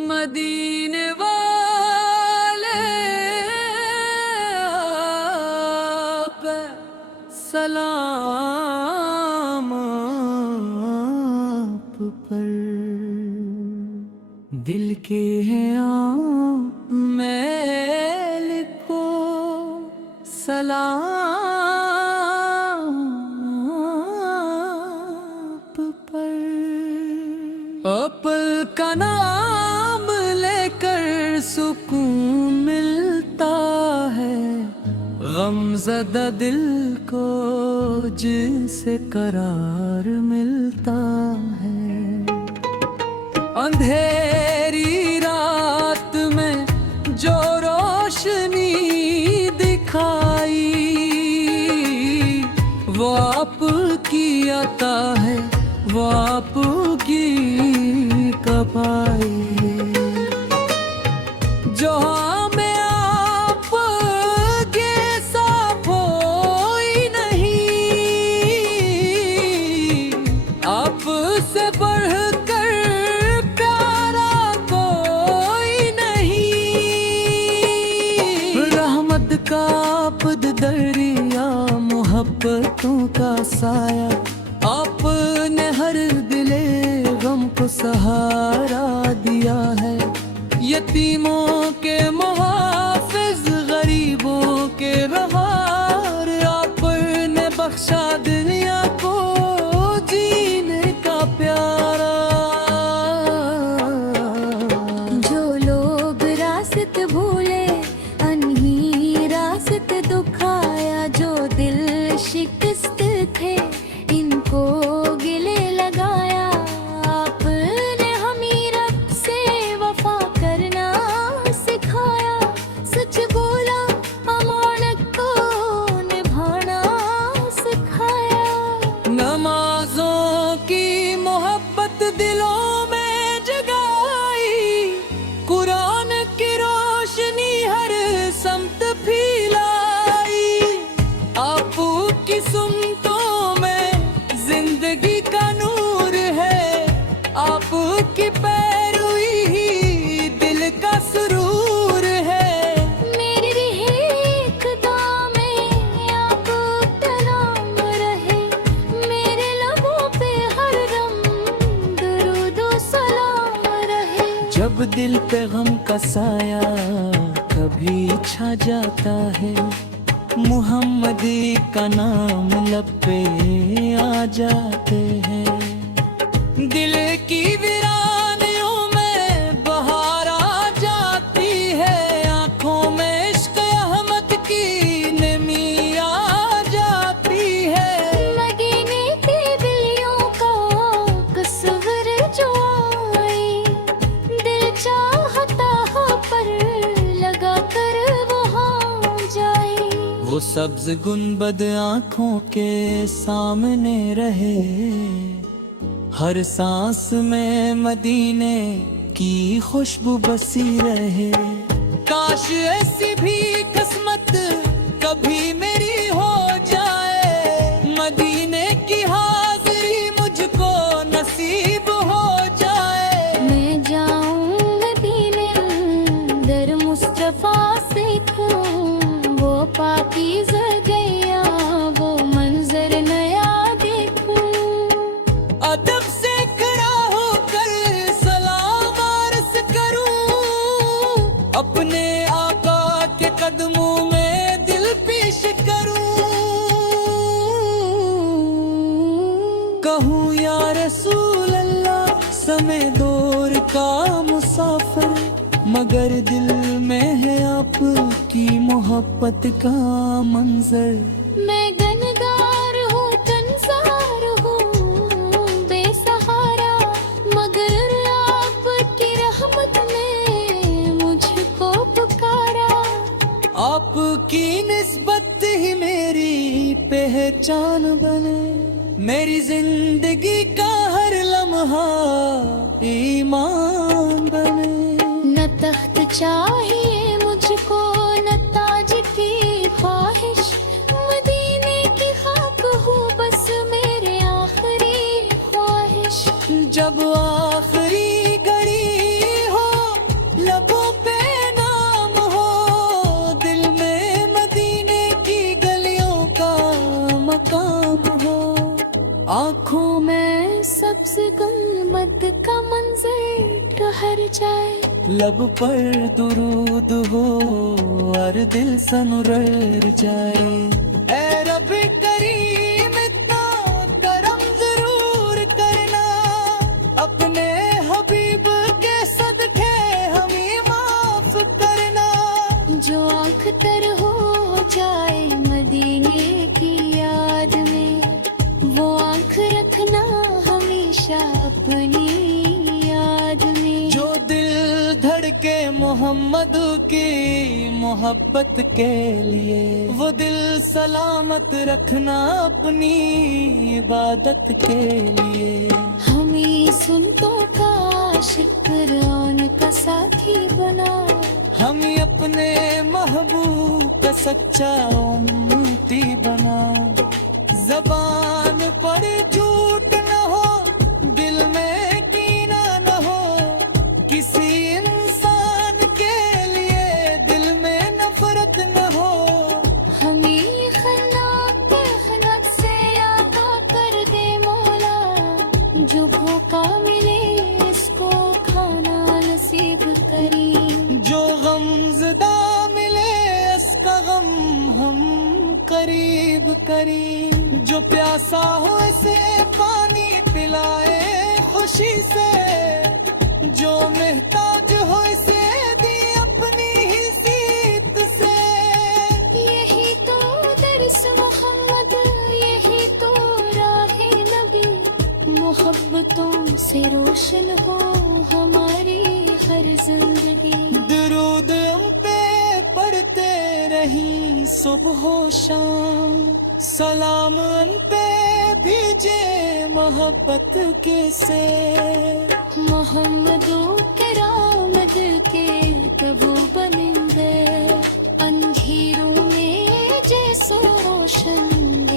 मदीने वाले आप सलाम आप पर, दिल के हैं आप मैं लिखो सलाम आप पर। अपल का नाम लेकर सुकून मिलता है, गमज़दा दिल को जिससे करार मिलता है। अंधेरी रात में जो रोशनी दिखाई, वो आपकी अता है, वो आपकी कमाई। जो हमें आप के साथ कोई नहीं, आपसे बढ़कर प्यारा कोई नहीं। रहमत का आपद दरिया, मोहब्बतों का साया, आपने हर दिले गम को सहारा दिया है। यतीमों के मुहाफिज, गरीबों के बहार, आपने बख्शा दुनिया को जीने का प्यारा। जो लोग रास्ते भूले, अनही रास्ते दुखाया, जो दिल शिकस्त थे इनको गिले लगाया। आपने हमें रब से वफा करना सिखाया, सच बोला अमानत को निभाना सिखाया। नमाजों की मोहब्बत दिलों में जगाई, कुरान की रोशनी हर समत फैलाई। आपकी सुन्नतों में जिंदगी का नूर है, आपकी पैरवी ही दिल का सुरूर है। मेरी रहेक दुआ में आप तलाम रहे, मेरे लबों पे हरदम दुरूद सलाम रहे। जब दिल पे गम का साया कभी छा जाता है, मुहम्मदी का नाम लब पे आ जाते हैं। दिल की वीरानियों में बहार आ जाती है, आंखों में इश्क अहमद की नमी आ जाती है। मदीने की गलियों का तस्वीर जो आई, दिल चाहता है पर लगा कर वहाँ जाए। वो सब्ज गुंबद आँखों के सामने रहे, हर सांस में मदीने की खुशबू बसी रहे। काश ऐसी भी किस्मत कभी मेरी हो जाए, मदीने की हाजिरी मुझको नसीब हो जाए। मैं जाऊं मदीने अंदर मुस्तफा से कहूं, वो पाकीज़ा गया वो मंजर नया देखूं। अदब से खड़ा होकर सलाम अर्ज़ करूं, अपने आका के कदमों में दिल पेश करूं। कहूं या रसूल अल्लाह, समय दौर का मुसाफिर, मगर दिल में है आपकी मोहब्बत का मंजर। मैं गनगार हूँ, कंसार हूँ, बेसहारा, मगर आपकी रहमत ने मुझको पुकारा। आपकी निस्बत ही मेरी पहचान बने, मेरी जिंदगी का हर लम्हा ईमान बने। न तख्त चाहिए मुझको, न ताज की ख्वाहिश, मदीने की खाक हो बस मेरे जब आखिरी घड़ी हो, लबों पे नाम हो, दिल में मदीने की गलियों का मकाम हो। आँखों में सब्ज गुलमद का मंजर ठहर जाए, लब पर दुरूद हो और दिल सनुरर जाए। ऐ रब करीम इतना करम जरूर करना, अपने हबीब के सदके हमें माफ करना। जो आँख तर हो जाए मदीने की याद में, वो आँख रखना हमेशा अपनी याद में। जो दिल धड़के मोहम्मद की मोहब्बत के लिए, वो दिल सलामत रखना अपनी इबादत के लिए। हमें सुनतों का आशिक कुरान का साथी बना, हम अपने महबूब का सच्चा उम्मती बना। जबान पर झूठ न हो, दिल में कीना न हो, किसी इंसान के लिए दिल में नफरत न हो। हमें खन्नाक मेहनत से अता कर दे मौला, जो भूखा मिले इसको खाना नसीब करी। जो गमज़दा मिले उसका गम हम करीब करीब। जो प्यासा हो इसे पानी पिलाए खुशी से, जो महताज हो इसे दी अपनी ही सीत से। यही तो दर्स मोहम्मद, यही तो राहे नबी, मोहब्बतों से रोशन हो हमारी हर जिंदगी। दुरूद हम पे पढ़ते रही सुबह शाम, सलाम उन पे भेजे मोहब्बत के से। मोहम्मदो करामद के कबू बनिंदे, अंधेरों में जैसो रोशन